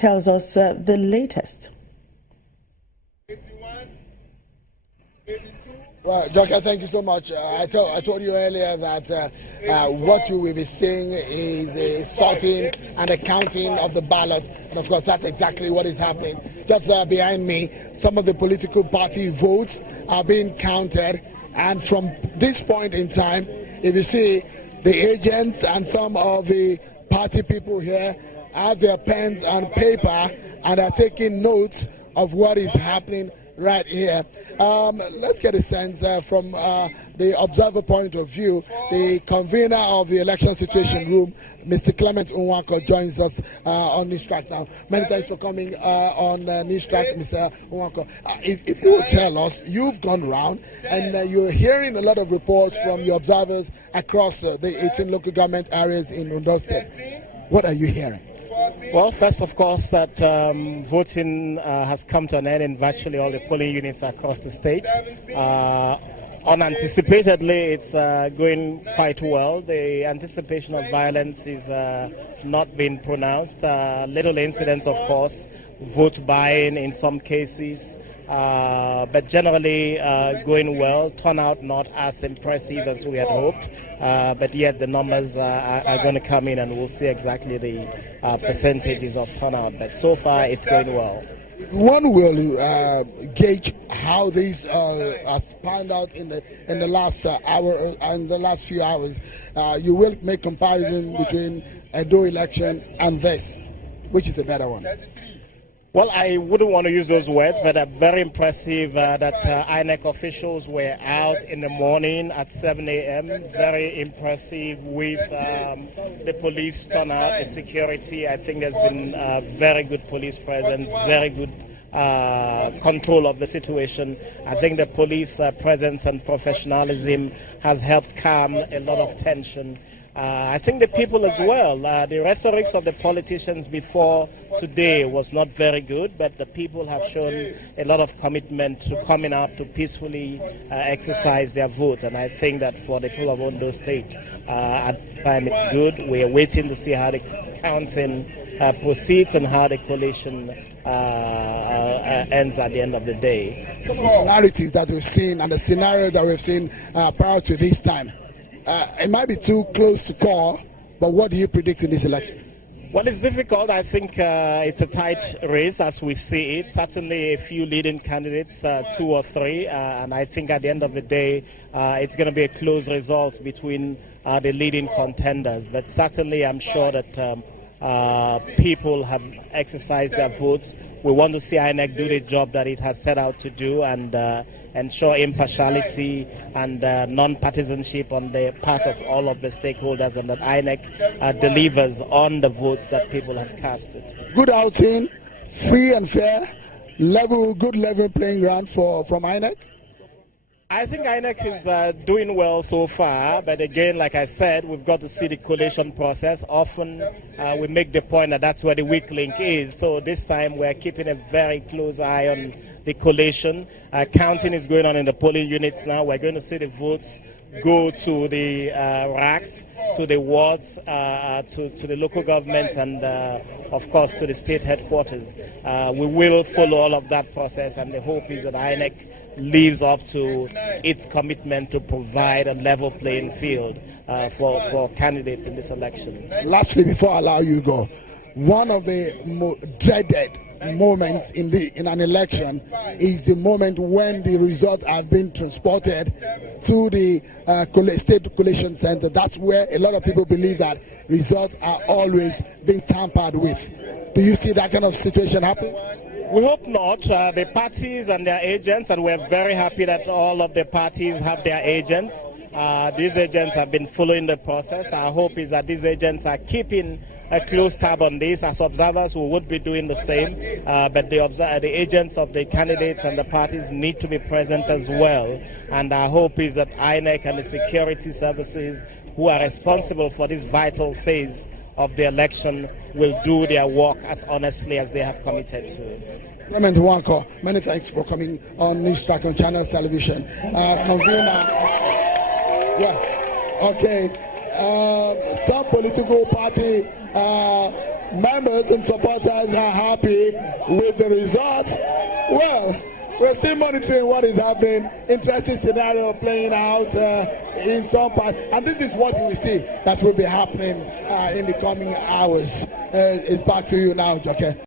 tells us the latest. 81, 82. Well, Doctor, thank you so much. I told you earlier that what you will be seeing is a sorting and a counting of the ballot. And of course, that's exactly what is happening. Just behind me, some of the political party votes are being counted. And from this point in time, if you see the agents and some of the party people here have their pens and paper and are taking notes of what is happening right here. Let's get a sense from the observer point of view. The convener of the election situation room, Mr. Clement Unwako, joins us on this track now. Many thanks for coming on this track, Mr. Unwako. If you would tell us, you've gone around and you're hearing a lot of reports from your observers across the 18 local government areas in Ondo State. What are you hearing? Well, first, of course, that voting has come to an end in virtually all the polling units across the state. Unanticipatedly, it's going quite well. The anticipation of violence is not being pronounced. Little incidents, of course, vote buying in some cases, but generally going well. Turnout not as impressive as we had hoped, but yet the numbers are going to come in and we'll see exactly the percentages of turnout. But so far, it's going well. One will gauge how these are spanned out in the last hour and the last few hours. You will make comparison between Edo election and this. Which is a better one? Well, I wouldn't want to use those words, but very impressive that INEC officials were out in the morning at 7 a.m. Very impressive with the police turnout, the security. I think there's been very good police presence, very good control of the situation. I think the police presence and professionalism has helped calm a lot of tension. I think the people as well, the rhetorics of the politicians before today was not very good, but the people have shown a lot of commitment to coming out to peacefully exercise their vote. And I think that for the people of Ondo State, at the time it's good. We are waiting to see how the counting proceeds and how the collation ends at the end of the day. The narratives that we've seen and the scenario that we've seen prior to this time, it might be too close to call, but what do you predict in this election? Well, it's difficult. I think it's a tight race as we see it. Certainly a few leading candidates, 2 or 3, and I think at the end of the day, it's going to be a close result between the leading contenders. But certainly I'm sure that people have exercised their votes. We want to see INEC do the job that it has set out to do and ensure impartiality and non-partisanship on the part of all of the stakeholders, and that INEC delivers on the votes that people have casted. Good outing, free and fair, good level playing ground from INEC? I think INEC is doing well so far, but again, like I said, we've got to see the collation process. Often we make the point that that's where the weak link is. So this time we're keeping a very close eye on the collation. Counting is going on in the polling units now. We're going to see the votes go to the racks, to the wards, to the local governments, and of course to the state headquarters. We will follow all of that process, and the hope is that INEC lives up to its commitment to provide a level playing field for candidates in this election. Lastly, before I allow you to go, one of the dreaded moments in an election is the moment when the results have been transported to the state collation center. That's where a lot of people believe that results are always being tampered with. Do you see that kind of situation happen? We hope not. The parties and their agents, and we're very happy that all of the parties have their agents. These agents have been following the process. Our hope is that these agents are keeping a close tab on this. As observers, we would be doing the same, but the agents of the candidates and the parties need to be present as well. And our hope is that INEC and the security services who are responsible for this vital phase of the election will do their work as honestly as they have committed to it. Clement Wanko, many thanks for coming on News Track on Channels Television. Convener, yeah, okay. Some political party members and supporters are happy with the results. Well, we're still monitoring what is happening. Interesting scenario playing out in some part, and this is what we see that will be happening in the coming hours. It's back to you now, Joke.